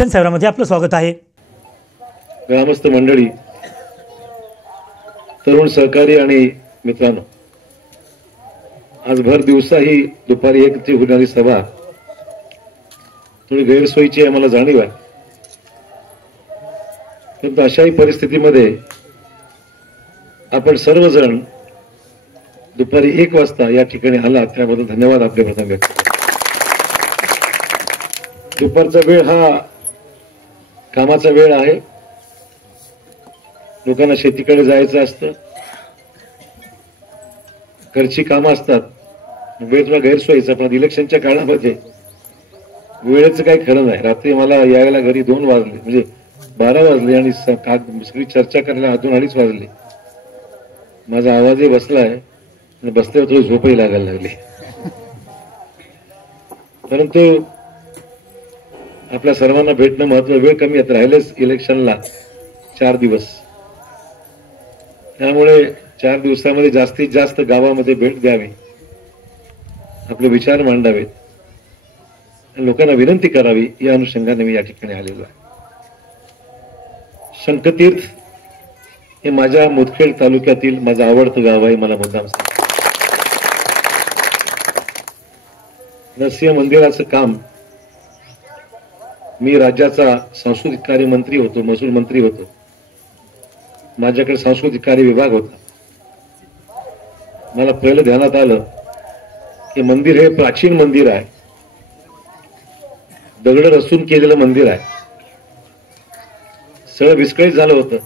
चिंतन सैरामध्ये आपलं स्वागत आहे। ग्रामस्थ मंडळी, तरुण सहकारी आणि मित्रांनो, आज भर दिवसा ही दुपारी 1 ची होणारी सभा थोडी गैरसोयीची आहे, मला जाणीव आहे। परंतु अशाही परिस्थितीमध्ये आपण सर्वजण दुपारी 1 वाजता या ठिकाणी आलात, त्याबद्दल धन्यवाद आपले प्रथम व्यक्त करतो। दुपारचा वेळ हा कामाचा वेळ आहे, लोकांना शेतीकडे जायचं असतं, घरची कामं असतात, वेळ थोडा गैरसोयीचा। पण इलेक्शनच्या काळामध्ये वेळेचं काही खरं नाही। रात्री मला यायला घरी 2 वाजले, म्हणजे 12 वाजले आणि सगळी चर्चा करायला 2-2:30 वाजले। माझा आवाजही बसलाय आणि बसल्यावर थोडी झोपही लागायला लागली। परंतु आपल्या सर्वांना भेटणं महत्त्वाचं, वेळ कमी आहे, राहिलेच इलेक्शनला 4 दिवस। त्यामुळे 4 दिवसामध्ये जास्तीत जास्त गावामध्ये भेट द्यावी, आपले विचार मांडावेत, लोकांना विनंती करावी, या अनुषंगाने मी या ठिकाणी आलेलो आहे। शंखतीर्थ हे माझ्या मुदखेड तालुक्यातील माझं आवडतं गाव आहे, मला मुद्दाम सांग। नरसिंह मंदिराचं काम, मी राज्याचा सांस्कृतिक कार्य मंत्री होतो, महसूल मंत्री होतो, माझ्याकडे सांस्कृतिक कार्य विभाग होता। मला पहिलं ध्यानात आलं की मंदिर हे प्राचीन मंदिर आहे, दगड रचून केलेलं मंदिर आहे, सगळं विस्कळीत झालं होतं,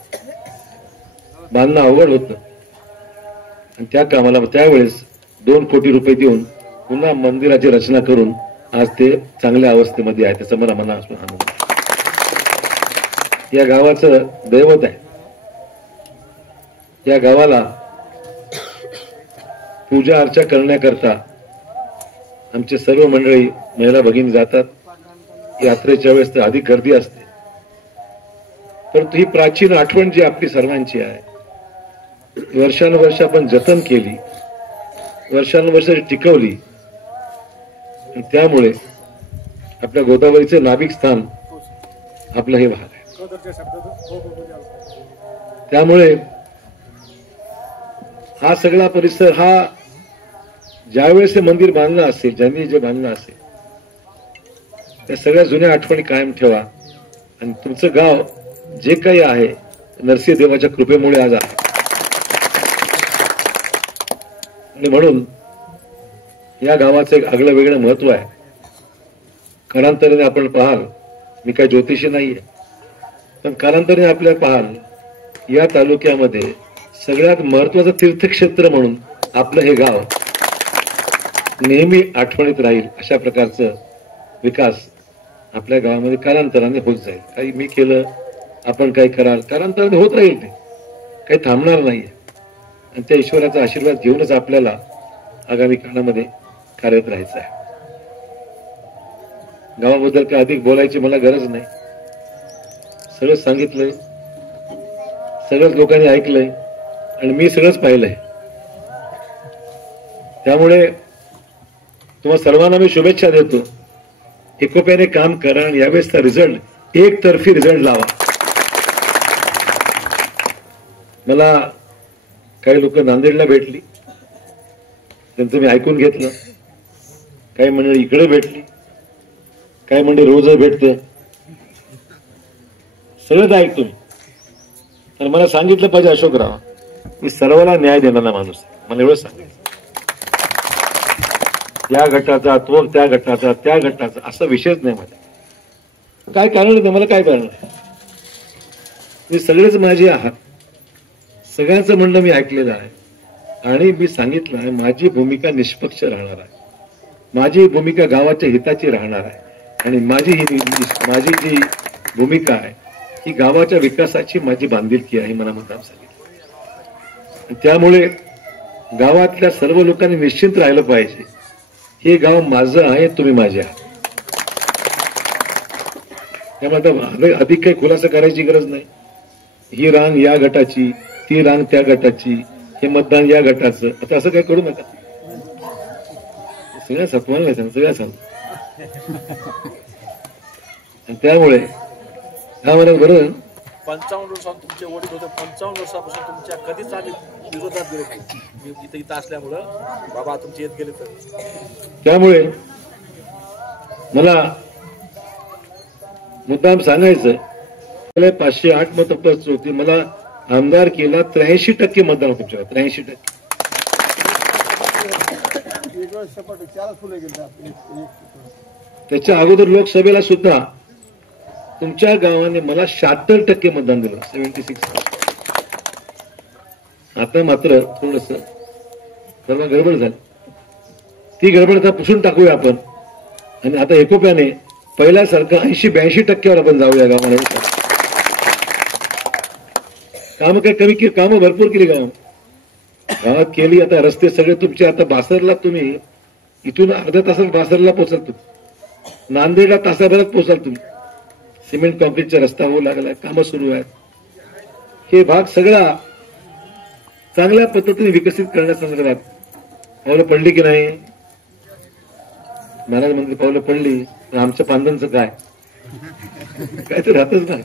बांधणं अवघड होतं, आणि त्या कामाला त्यावेळेस 2 कोटी रुपये देऊन पुन्हा मंदिराची रचना करून आज ते चांगल्या अवस्थेमध्ये आहे, त्याचा मला मनापासून आनंद आहे। या गावाचं दैवत आहे, या गावाला पूजा अर्चा करण्याकरता आमचे सर्व मंडळी, महिला भगिनी जातात। यात्रेच्या वेळेस तर अधिक गर्दी असते, परंतु ही प्राचीन आठवण जी आपली सर्वांची आहे, वर्षानुवर्ष आपण जतन केली, वर्षानुवर्ष टिकवली, आणि त्यामुळे आपल्या गोदावरीचे नाभिक स्थान आपलं हे भाग आहे। त्यामुळे हा सगळा परिसर, हा ज्यावेळेस हे मंदिर बांधलं असेल, ज्यांनी जे बांधलं असेल, त्या सगळ्या जुन्या आठवणी कायम ठेवा, आणि तुमचं गाव जे काही आहे नरसिंह देवाच्या कृपेमुळे आज आहे। आणि म्हणून या गावाचं एक आगळं वेगळं महत्व आहे। कालांतराने आपण पाहाल, मी काय ज्योतिषी नाहीये, पण कालांतराने आपल्याला पाहाल, या तालुक्यामध्ये सगळ्यात महत्वाचं तीर्थक्षेत्र म्हणून आपलं हे गाव नेहमी आठवणीत राहील। अशा प्रकारचं विकास आपल्या गावामध्ये कालांतराने होत जाईल। काही मी केलं, आपण काही कराल, कालांतराने होत राहील, ते काही थांबणार नाहीये, आणि त्या ईश्वराचा आशीर्वाद घेऊनच आपल्याला आगामी काळामध्ये कार्यरत राहायचं आहे। गावाबद्दल काय अधिक बोलायची मला गरज नाही, सगळं सांगितलंय, सगळ्याच लोकांनी ऐकलंय, आणि मी सगळंच पाहिलंय। त्यामुळे तुम्हा सर्वांना मी शुभेच्छा देतो, एकोप्याने काम करा, आणि यावेळेसचा रिझल्ट एकतर्फी रिझल्ट लावा। मला काही लोक नांदेडला भेटली, त्यांचं मी ऐकून घेतलं, काही मंडळी इकडे भेटली, काही मंडळी रोज भेटतं, सगळंच ऐकतो मी। तर मला सांगितलं पाहिजे, अशोकराव, मी सर्वांना न्याय देणारा माणूस आहे, मला एवढं सांगायचं, या गटाचा तो, त्या गटाचा त्या गटाचा, असा विषयच नाही माझा। काय कारण नाही, मला काय कारण आहे, मी सगळेच माझे आहात, सगळ्यांचं म्हणणं मी ऐकलेलं आहे, आणि मी सांगितलं आहे, माझी भूमिका निष्पक्ष राहणार आहे, माझी भूमिका गावाच्या हिताची राहणार आहे, आणि माझी जी भूमिका आहे ही गावाच्या विकासाची माझी बांधिलकी आहे, मला मुद्दाम सांगितलं। त्यामुळे गावातल्या सर्व लोकांनी निश्चिंत राहिलं पाहिजे, हे गाव माझं आहे, तुम्ही माझे आहात। त्यामुळे अधिक काही खुलासा करायची गरज नाही। ही रांग या गटाची, ती रांग त्या गटाची, हे मतदान या गटाचं, आता असं काही करू नका, सगळ्या सत्वाला नाही सांग, सगळ्या सांग। त्यामुळे हा मला बरोबर 55 वर्षांपासून तुमचे वडील होते, 55 वर्षापासून तुमच्या कधीच आम्ही विरोधात गेलो नाही. मी इथं असल्यामुळं बाबा तुमचे येत गेले तर. त्यामुळे मला मुद्दाम सांगायचं 508 मतं होती. मला आमदार केला 83% मतदान होतं तुमच्याकडे. 83%. त्याच्या अगोदर लोकसभेला सुद्धा तुमच्या गावाने मला 76% मतदान दिलं. 76. आता मात्र थोडस सर्व गडबड झाली. ती गडबड आता पुसून टाकूया आपण आणि आता एकोप्याने पहिल्यासारखं 80-82% आपण जाऊया गावामध्ये. कामं काही कमी केली, कामं भरपूर केली गावात केली. आता रस्ते सगळे तुमचे. आता बासरला तुम्ही इथून अर्ध्या तासात बासरला पोहोचाल तुम्ही. नांदेडला तासाभरात पोहोचाल तुम्ही. सिमेंट कॉन्क्रीटचा रस्ता होऊ लागलाय, कामं सुरू आहेत. हे भाग सगळा चांगल्या पद्धतीने विकसित करण्यासंदर्भात पावलं पडली की नाही? महाराज म्हणते पावलं पडली. आमच्या पांधनचं काय तर राहतच ना,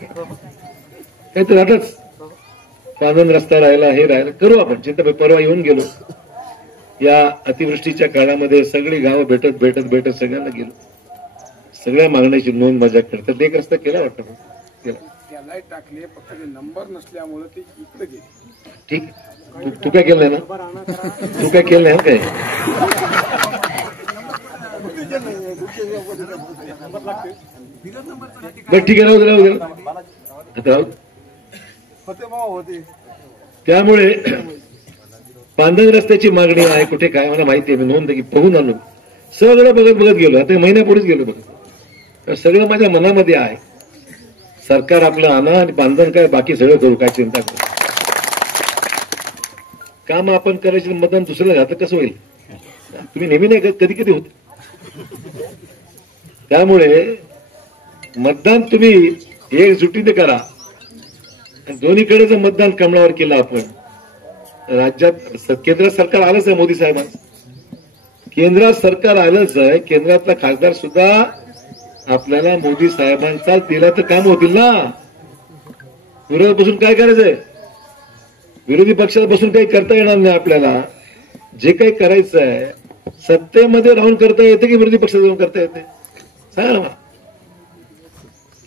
काय तर राहतच. पांधन रस्ता राहिला, हे राहिलं, करू आपण चिंता. परवा येऊन गेलो. या अतिवृष्टीच्या काळामध्ये सगळी गावं भेटत सगळ्यांना गेलो. सगळ्या मागण्याची नोंद माझ्याकडे. तर एक रस्ता केला वाटतं केला टाकले, फक्त नंबर नसल्यामुळे ते इकडे गेले. ठीक. तू काय केलं नाही ना? तू काय केलं नाही काय? बरं ठीक आहे, राहू दे. त्यामुळे पांधन रस्त्याची मागणी आहे. कुठे काय मला माहिती आहे. मी नोंद की बघून आलो. सगळं बघत गेलो. आता महिन्यापुढेच गेलो बघत. सगळं माझ्या मनामध्ये आहे. सरकार आपलं आणा आणि बांधण काय बाकी सगळं करू, काय चिंता करू. काम आपण करायचं, मतदान दुसऱ्याला घातलं कसं होईल? तुम्ही नेहमी नाही, कधी कधी होत. त्यामुळे मतदान तुम्ही एकजुटीने करा. दोन्हीकडे जर मतदान कमळावर केलं आपण, राज्यात केंद्र सरकार आलंच आहे. मोदी साहेबांचं केंद्रात सरकार आलंच आहे. केंद्रातला खासदार सुद्धा आपल्याला मोदी साहेबांचा दिला तर काम होतील ना. विरोधात बसून काय करायचंय? विरोधी पक्षात बसून काही करता येणार नाही आपल्याला. जे काही करायचं आहे सत्तेमध्ये राहून करता येते की विरोधी पक्षात राहून करता येते? सांगा ना.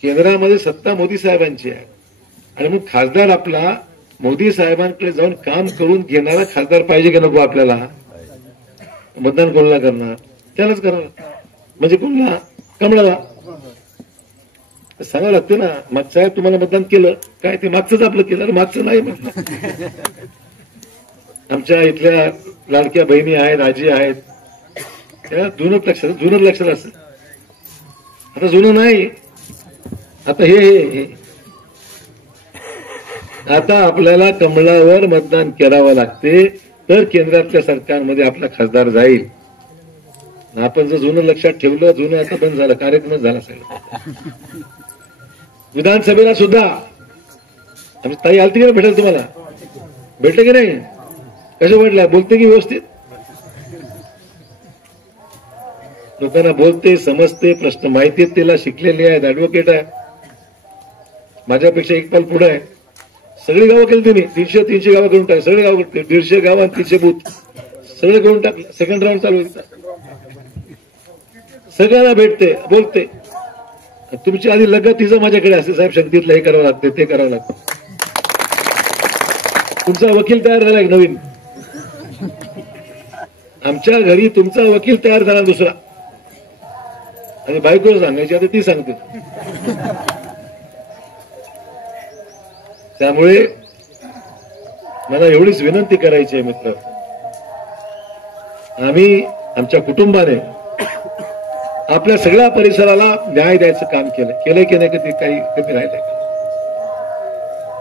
केंद्रामध्ये सत्ता मोदी साहेबांची आहे आणि मग खासदार आपला मोदी साहेबांकडे जाऊन काम करून घेणारा खासदार पाहिजे की नको आपल्याला? मतदान कोणाला करणार? त्यालाच करावं. म्हणजे कोणाला? कमळाला. सांगावं लागतं ना. मागचं आहे तुम्हाला मतदान केलं काय, ते मागचंच आपलं केलं, मागचं नाही म्हटलं. आमच्या इथल्या लाडक्या बहिणी आहेत, आजी आहेत, त्या जुनं लक्षात असतं. आता जुनं नाही. आता हे आता आपल्याला कमळावर मतदान करावं लागते तर केंद्रातल्या सरकारमध्ये आपला खासदार जाईल. आपण जर जुनं लक्षात ठेवलं, जुनं आता बंद झालं, कार्यक्रमच झाला सगळं. विधानसभेला सुद्धा आमची ताई आलती की भेटेल तुम्हाला? भेटले की नाही? कसं वाटलं? बोलते की व्यवस्थित? लोकांना बोलते, समजते, प्रश्न माहिती आहेत, तिला शिकलेली आहेत, ऍडव्होकेट आहे, माझ्यापेक्षा एक पाल पुढे आहे. सगळी गावं केली तुम्ही. 300 गावं करून टाकली. सगळे गाव 150 गावं 300 बूथ सगळे करून टाकले. सेकंड राऊंड चालू होता. सगळ्यांना भेटते, बोलते. तुमची आधी लगत तिचं माझ्याकडे असते. साहेब शक्तीतलं हे करावं लागते, ते करावं लागतं. तुमचा वकील तयार झाला एक नवीन. आमच्या घरी तुमचा वकील तयार झाला दुसरा. आणि बायकोला सांगायची आता ती सांगते. त्यामुळे मला एवढीच विनंती करायची आहे मित्र, आम्ही आमच्या कुटुंबाने आपल्या सगळ्या परिसराला न्याय द्यायचं काम केलंय की नाही? कधी राहिलंय का?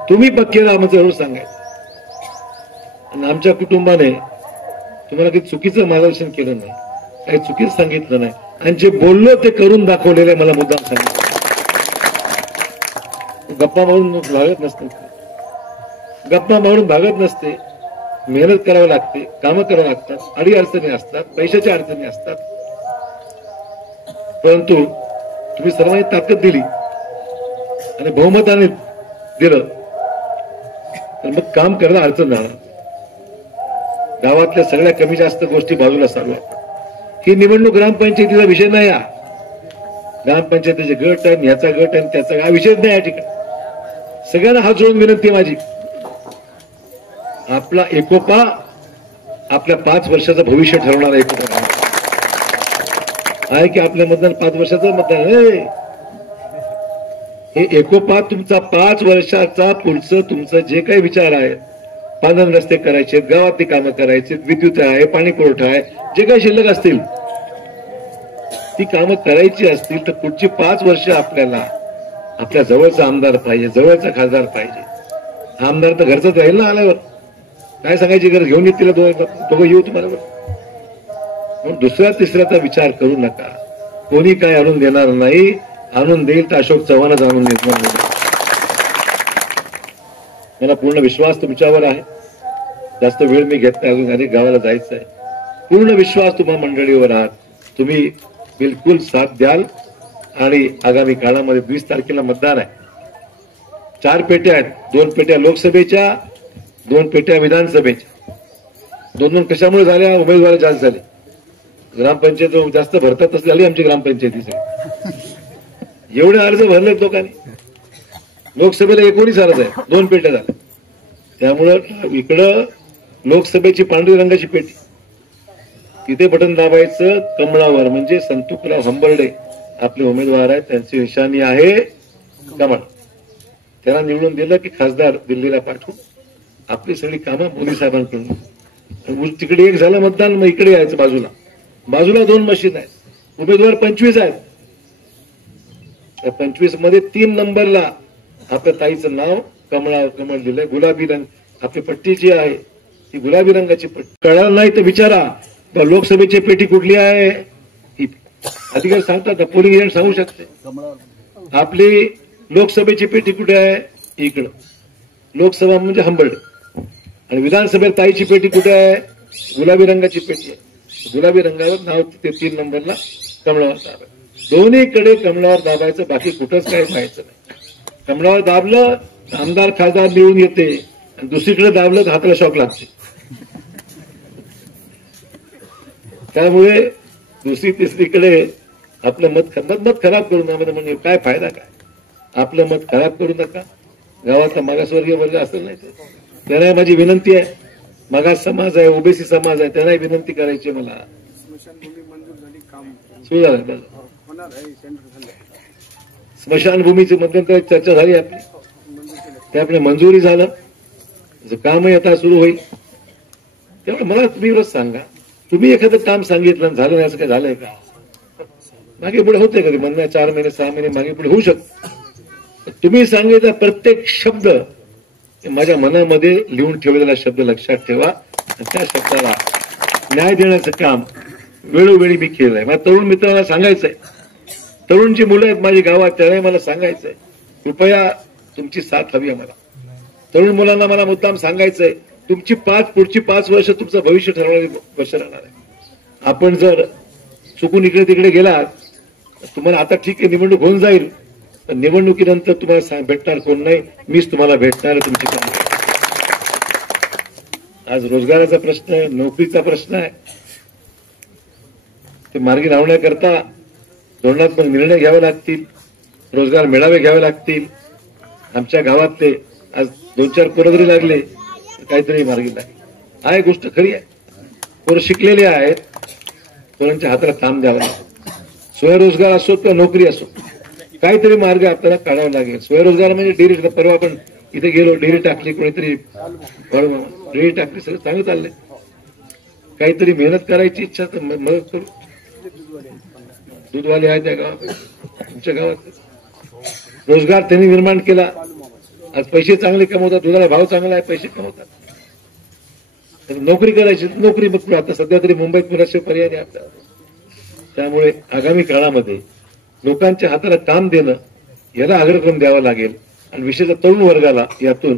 तुम्ही पक्के राहा म्हणजे एवढं सांगायचं. आणि आमच्या कुटुंबाने तुम्हाला काही चुकीचं मार्गदर्शन केलं नाही, काही चुकीचं सांगितलं नाही, आणि जे बोललो ते करून दाखवलेलं मला मुद्दाम सांगितलं. गप्पा मारून भागत नसते. गप्पा मारून भागत नसते. मेहनत करावी लागते, कामं करावं लागतात, अडी अडचणी असतात, पैशाच्या अडचणी असतात. परंतु तुम्ही सर्वांनी ताकद दिली आणि बहुमताने दिलं तर मग काम करायला अडचण जाणार. गावातल्या सगळ्या कमी जास्त गोष्टी बाजूला सारू आपण. ही निवडणूक ग्रामपंचायतीचा विषय नाही. हा ग्रामपंचायतीचे गट आहे, याचा गट आहे, त्याचा हा विषयच नाही या ठिकाणी. सगळ्यांना हात जोडून विनंती आहे माझी, आपला एकोपा आपल्या 5 वर्षाचं भविष्य ठरवणारा एकोपा आहे की आपल्या मतदान 5 वर्षाचं मतदान आहे. हे एकोपा तुमचा 5 वर्षाचा पुढचं तुमचं जे काही विचार आहे, पांढरण रस्ते करायचे, गावातली कामं करायची, विद्युत आहे, पाणी पुरवठा आहे, जे काही शिल्लक असतील ती कामं करायची असतील तर पुढची 5 वर्ष आपल्याला आपल्या जवळचा आमदार पाहिजे, जवळचा खासदार पाहिजे. आमदार तर घरचाच राहील ना आल्यावर, काय सांगायची गरज, घेऊन येतील दोघं येऊ तुम्हाला. म्हणून दुसऱ्या तिसऱ्याचा विचार करू नका. कोणी काय आणून देणार नाही, आणून देईल तर अशोक चव्हाणच आणून देणार नाही. मला पूर्ण विश्वास तुमच्यावर आहे. जास्त वेळ मी घेत नाही, अजून अनेक गावाला जायचं आहे. पूर्ण विश्वास तुम्हा मंडळीवर आहात. तुम्ही बिलकुल साथ द्याल आणि आगामी काळामध्ये 20 तारखेला मतदान आहे. 4 पेट्या आहेत, 2 पेट्या लोकसभेच्या, 2 पेट्या विधानसभेच्या. 2 कशामुळे झाल्या, उमेदवार जास्त झाले. ग्रामपंचायत जास्त भरतात झाली आमची ग्रामपंचायतीचे. एवढे अर्ज भरलेत लोकांनी. लोकसभेला 19 अर्ज आहे, 2 पेट्या झाल्या. त्यामुळं इकडं लोकसभेची पांढरी रंगाची पेटी, तिथे बटन दाबायचं कमळावर, म्हणजे संतुकराव हंबर्डे आपले उमेदवार आहेत, त्यांची निशाणी आहे कमळ. त्यांना निवडून दिलं की खासदार दिल्लीला पाठवून आपली सगळी कामं मोदी साहेबांकडून. तिकडे एक झालं मतदान, मग इकडे यायचं बाजूला. बाजूला 2 मशीन आहेत, उमेदवार 25 आहेत. त्या 25 मध्ये 3 नंबरला आपल्या ताईचं नाव कमळावर कमळ दिलंय. गुलाबी रंग आपली पट्टी जी आहे ती गुलाबी रंगाची पट्टी. कळणार नाही तर विचारा, लोकसभेची पेटी कुठली आहे. अधिकारी सांगतात, पोलिंग एजंट सांगू शकते. आपली लोकसभेची पेटी कुठे आहे, इकडं. लोकसभा म्हणजे हंबर्ड. आणि विधानसभेत ताईची पेटी कुठे आहे, गुलाबी रंगाची पेटी आहे. गुलाबी रंगावर नाव तिथे 3 नंबरला कमळावर दाबायचं. दोन्हीकडे कमळावर दाबायचं, बाकी कुठंच काही व्हायचं नाही. कमळावर दाबलं आमदार खासदार निवडून येते, आणि दुसरीकडे दाबलं तर हाताला शॉक लागते. त्यामुळे दुसरी तिसरीकडे आपलं मत खराब करू नका. म्हणजे काय फायदा काय, आपलं मत खराब करू नका. गावातला मागासवर्गीय वर्ग असेल नाही त्यांना माझी विनंती आहे. मागास समाज आहे, ओबीसी समाज आहे, त्यांनाही विनंती करायची मला. स्मशानभूमी मंजूर झाली, काम सुरू झालं. होणार आहे, टेंडर झालं. स्मशानभूमीची मध्यंतरी चर्चा झाली आपली, त्यामुळे मंजुरी झालं, कामही आता सुरू होईल. त्यामुळे मला तुम्ही एवढंच सांगा, तुम्ही एखादं काम सांगितलं झालं नाही असं काय झालंय का? मागे पुढे होते कधी म्हणणं 4 महिने 6 महिने मागे पुढे होऊ शकतं. तुम्ही सांगितलं प्रत्येक शब्द माझ्या मनामध्ये लिहून ठेवलेला शब्द लक्षात ठेवा, आणि त्या शब्दाला न्याय देण्याचं काम वेळोवेळी मी केलंय. माझ्या तरुण मित्रांना सांगायचंय, तरुण जी मुलं आहेत माझी गावात त्याला मला सांगायचंय, कृपया तुमची साथ हवी आहे मला. तरुण मुलांना मला मुद्दाम सांगायचंय, तुमची पुढची 5 वर्ष तुमचं भविष्य ठरवणारी वर्ष राहणार आहे. आपण जर चुकून इकडे तिकडे गेलात, तुम्हाला आता ठीक आहे निवडणूक होऊन जाईल, पण निवडणुकीनंतर तुम्हाला भेटणार कोण नाही, मीच तुम्हाला भेटणार. तुमची काम आज रोजगाराचा प्रश्न आहे, नोकरीचा प्रश्न आहे. ते मार्गी लावण्याकरता धोरणात्मक निर्णय घ्यावे लागतील, रोजगार मेळावे घ्यावे लागतील. आमच्या गावातले आज 2-4 पोरं जरी लागले तर काहीतरी मार्गी लागेल. हा एक गोष्ट खरी आहे. पोरं शिकलेले आहेत, पोरांच्या हाताला काम द्यावं लागेल. स्वयंरोजगार असो किंवा नोकरी असो, काहीतरी मार्ग आपल्याला काढावा लागेल. स्वयंरोजगार म्हणजे डेअरी. परवा आपण इथे गेलो, डेअरी टाकली, कोणीतरी डेअरी टाकली, सगळं चांगलं चाललंय. काहीतरी मेहनत करायची इच्छा तर मदत करू. दूधवाले आहेत त्या गावात, तुमच्या गावात रोजगार त्यांनी निर्माण केला. आज पैसे चांगले कमवतात, दुधाला भाव चांगला आहे, पैसे कमवतात. नोकरी करायची, नोकरी बघतो. आता सध्या तरी मुंबईत पुण्याचे पर्याय नाही आपल्याला. त्यामुळे आगामी काळामध्ये लोकांच्या हाताला काम देणं याला अग्रक्रम द्यावा लागेल, आणि विशेषतः तरुण वर्गाला यातून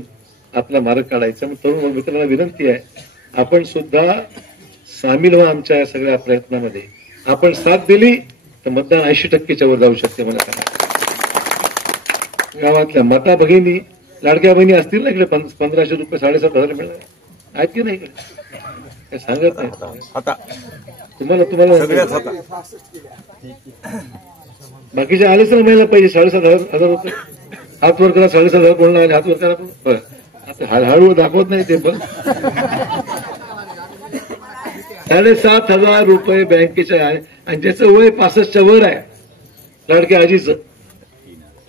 आपला मार्ग काढायचा. मग तरुण मित्रांना विनंती आहे, आपण सुद्धा सामील व्हा आमच्या या सगळ्या प्रयत्नामध्ये. आपण साथ दिली तर मतदान 80% वर जाऊ शकते. मला सांगा, गावातल्या माता भगिनी लाडक्या बहिणी असतील ना इकडे 1500 रुपये 7,500 मिळणार आहेत की नाही इकडे? काय सांगत नाही आता तुम्हाला सगळ्यात होता. बाकीचे आलेच ना महिला पाहिजे 7,500 रुपये. हात वर करा 7,500 कोणाला आले हात वर करा. बरं आता हळूहळू दाखवत नाही ते पण 7,500 रुपये बँकेचे आहे आणि ज्याचं वय 65च्या वर आहे लाडक्या आजीचं.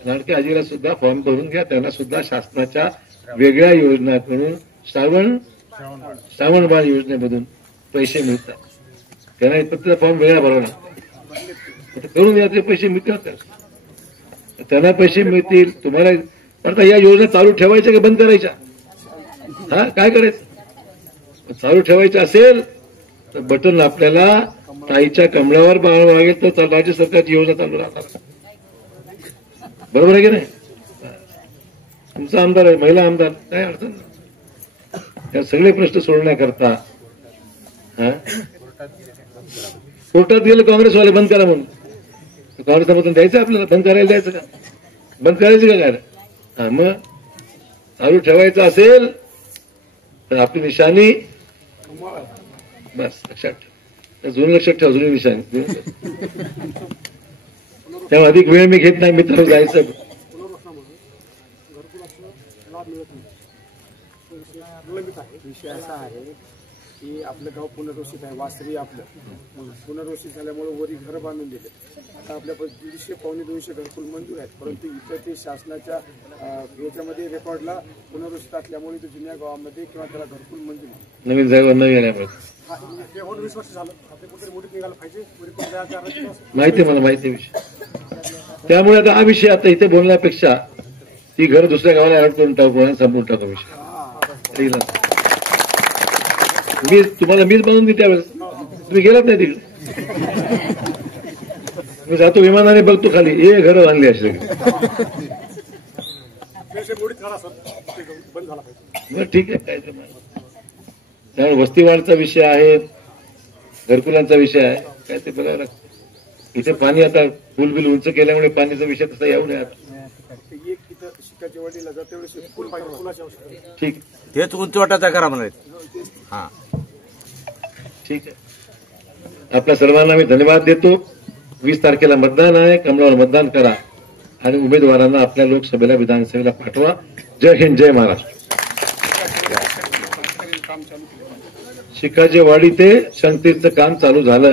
लाडक्या आजीला सुद्धा फॉर्म भरून घ्या. त्यांना सुद्धा शासनाच्या वेगळ्या योजनाकडून श्रावण बाळ योजनेमधून पैसे मिळतात. त्यांना फक्त फॉर्म वेगळा भरावा लागतो. करून या ते पैसे मिळतात. त्यांना पैसे मिळतील तुम्हाला. आता या योजना चालू ठेवायच्या की बंद करायच्या? हा काय करायचं? चालू ठेवायचं असेल तर बटन आपल्याला ताईच्या कमळावर बाळावं लागेल तर राज्य सरकारची योजना चालू राहणार. बरोबर आहे की नाही? तुमचा आमदार आहे महिला आमदार काय अडचण नाही. या सगळे प्रश्न सोडण्याकरता कोर्टात गेलं काँग्रेसवाले बंद करा म्हणून. काँग्रेसमधून द्यायचं आपल्याला बंद करायला द्यायचं का? बंद करायचं का काय? हा मग चालू ठेवायचं असेल तर आपली निशाणी बस लक्षात ठेव. जुनं लक्षात ठेवा जुनी निशाणी. तेव्हा अधिक वेळ मी घेत नाही मित्र जायचं. विषय असा आहे की आपलं गाव पुनर्वसित आहे. वासरी आपलं पुनर्वसित झाल्यामुळे वरी घर बांधून दिले. आता आपल्या 150-200 घरकुल मंजूर आहेत. परंतु इथं ते शासनाच्या याच्यामध्ये रेकॉर्डला पुनर्वसित असल्यामुळे ते जुन्या गावामध्ये किंवा त्याला घरकुल मंजूर नाही. नवीन जागेवर न येण्यामुळे 20 वर्ष झालं. आपल्या कुठे मोठी निघायला पाहिजे. माहिती आहे मला माहिती आहे विषय. त्यामुळे आता हा विषय आता इथे बोलण्यापेक्षा ती घर दुसऱ्या गावाला ऍड करून टाकू आणि संपवून टाकू विषय. मीच बनवून दिली त्यावेळेस तुम्ही गेलात नाही तिकडे. मी जातो विमानाने बघतो खाली घर बांधली अशी ठीक आहे काय त्यामुळे वस्तीवाढचा विषय आहे घरकुलांचा विषय आहे काय ते बघावं लागतं. इथे पाणी आता पूल बिल उंच केल्यामुळे पाण्याचा विषय तसा येऊ नये आता. ठीक तेच उंचवटाचा करा म्हणाले. हा ठीक आहे. आपल्या सर्वांना मी धन्यवाद देतो. 20 तारखेला मतदान आहे. कमळावर मतदान करा आणि उमेदवारांना आपल्या लोकसभेला विधानसभेला पाठवा. जय हिंद जय महाराष्ट्र. शिकाचे वाडी ते शंतीचं काम चालू झालं.